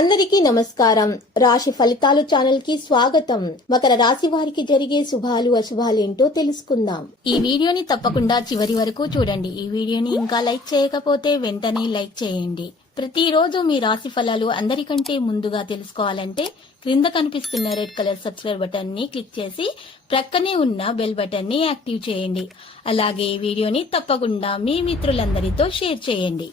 అందరికీ నమస్కారం. రాశి ఫలితాలు ఛానల్ కి స్వాగతం. మకర రాశి వారికి జరిగే శుభాలు అశుభాలు ఏంటో తెలుసుకుందాం. ఈ వీడియోని తప్పకుండా చివరి వరకు చూడండి. ఈ వీడియోని ఇంకా లైక్ చేయకపోతే వెంటనే లైక్ చేయండి. ప్రతిరోజు మీ రాశి ఫలాలు అందరికంటే ముందుగా తెలుసుకోవాలంటే క్రింద కనిపిస్తున్న రెడ్ కలర్ సబ్స్క్రైబ్ బటన్ ని క్లిక్ చేసి ప్రక్కనే ఉన్న బెల్ బటన్ ని యాక్టివ్ చేయండి. అలాగే ఈ వీడియోని తప్పకుండా మీ మిత్రులందరితో షేర్ చేయండి.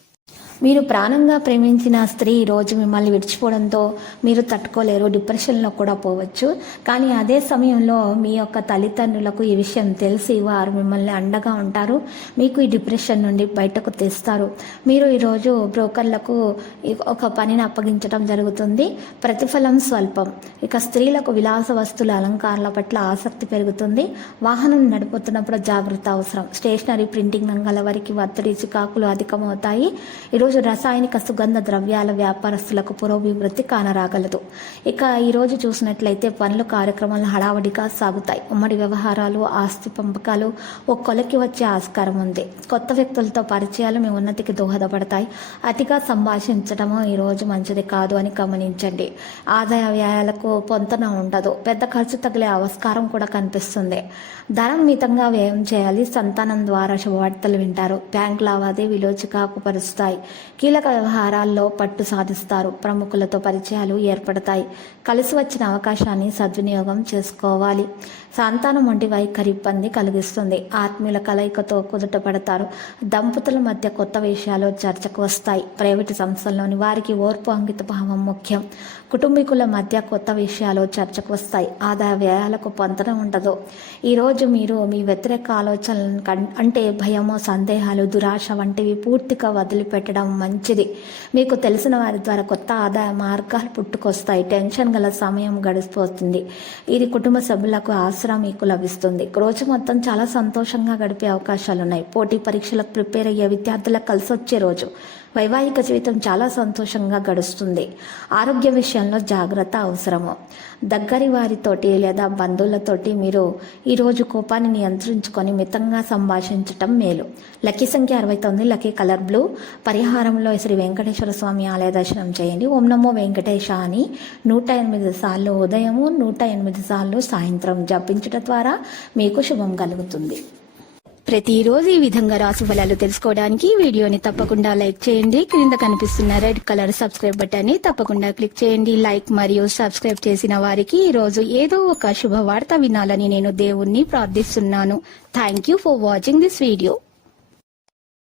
మీరు ప్రాణంగా ప్రేమించిన స్త్రీ ఈరోజు మిమ్మల్ని విడిచిపోవడంతో మీరు తట్టుకోలేరు, డిప్రెషన్లో కూడా పోవచ్చు. కానీ అదే సమయంలో మీ యొక్క తల్లిదండ్రులకు ఈ విషయం తెలిసి వారు మిమ్మల్ని అండగా ఉంటారు, మీకు ఈ డిప్రెషన్ నుండి బయటకు తెస్తారు. మీరు ఈరోజు బ్రోకర్లకు ఒక పనిని అప్పగించడం జరుగుతుంది. ప్రతిఫలం స్వల్పం. ఇక స్త్రీలకు విలాస వస్తువుల అలంకారాల పట్ల ఆసక్తి పెరుగుతుంది. వాహనం నడుపుతున్నప్పుడు జాగ్రత్త అవసరం. స్టేషనరీ, ప్రింటింగ్ రంగాల వారికి ఒత్తిడి, చికాకులు అధికమవుతాయి. ఈరోజు రసాయనిక సుగంధ ద్రవ్యాల వ్యాపారస్తులకు పురోభివృద్ధి కానరాగలదు. ఇక ఈరోజు చూసినట్లయితే పనులు, కార్యక్రమాలు హడావడిగా సాగుతాయి. ఉమ్మడి వ్యవహారాలు, ఆస్తి పంపకాలు ఒక కొలకి వచ్చే ఆస్కారం ఉంది. కొత్త వ్యక్తులతో పరిచయాలు మీ ఉన్నతికి దోహదపడతాయి. అతిగా సంభాషించడము ఈరోజు మంచిది కాదు అని గమనించండి. ఆదాయ వ్యయాలకు పొంతన ఉండదు. పెద్ద ఖర్చు తగిలే ఆస్కారం కూడా కనిపిస్తుంది. ధనం మితంగా వ్యయం చేయాలి. సంతానం ద్వారా శుభవార్తలు వింటారు. బ్యాంక్ లావాదేవీలు చికాకు పరుస్తాయి. కీలక వ్యవహారాల్లో పట్టు సాధిస్తారు. ప్రముఖులతో పరిచయాలు ఏర్పడతాయి. కలిసి వచ్చిన అవకాశాన్ని సద్వినియోగం చేసుకోవాలి. సంతానం వంటి వైఖరి ఇబ్బంది కలిగిస్తుంది. ఆత్మీయుల కలయికతో కుదుట పడతారు. దంపతుల మధ్య కొత్త విషయాలు చర్చకు వస్తాయి. ప్రైవేటు సంస్థల్లోని వారికి ఓర్పు, అంకిత భావం ముఖ్యం. కుటుంబీకుల మధ్య కొత్త విషయాలు చర్చకు వస్తాయి. ఆదాయ వ్యయాలకు పొంతన ఉండదు. ఈరోజు మీరు మీ వ్యతిరేక ఆలోచనలను అంటే భయము, సందేహాలు, దురాశ వంటివి పూర్తిగా వదిలిపెట్టడం మంచిది. మీకు తెలిసిన వారి ద్వారా కొత్త ఆదాయ మార్గాలు పుట్టుకొస్తాయి. టెన్షన్ గల సమయం గడిచిపోతుంది. ఇది కుటుంబ సభ్యులకు ఆసరా మీకు లభిస్తుంది. రోజు మొత్తం చాలా సంతోషంగా గడిపే అవకాశాలు ఉన్నాయి. పోటీ పరీక్షలకు ప్రిపేర్ అయ్యే విద్యార్థులకు కలిసి వచ్చే రోజు. వైవాహిక జీవితం చాలా సంతోషంగా గడుస్తుంది. ఆరోగ్య విషయంలో జాగ్రత్త అవసరము. దగ్గరి వారితోటి లేదా బంధువులతోటి మీరు ఈరోజు కోపాన్ని నియంత్రించుకొని మితంగా సంభాషించటం మేలు. లక్కీ సంఖ్య 69, లక్కీ కలర్ బ్లూ. పరిహారంలో శ్రీ వెంకటేశ్వర స్వామి ఆలయ దర్శనం చేయండి. ఓం నమో వెంకటేశ అని 108 సార్లు ఉదయము, 108 సార్లు సాయంత్రం జపించడం ద్వారా మీకు శుభం కలుగుతుంది. ప్రతిరోజు ఈ విధంగా రాశి ఫలాలు తెలుసుకోవడానికి వీడియోని తప్పకుండా లైక్ చేయండి. క్రింద కనిపిస్తున్న రెడ్ కలర్ సబ్స్క్రైబ్ బటన్ ని తప్పకుండా క్లిక్ చేయండి. లైక్ మరియు సబ్స్క్రైబ్ చేసిన వారికి ఈ రోజు ఏదో ఒక శుభవార్త వినాలని నేను దేవుణ్ణి ప్రార్థిస్తున్నాను. Thank you for watching this video.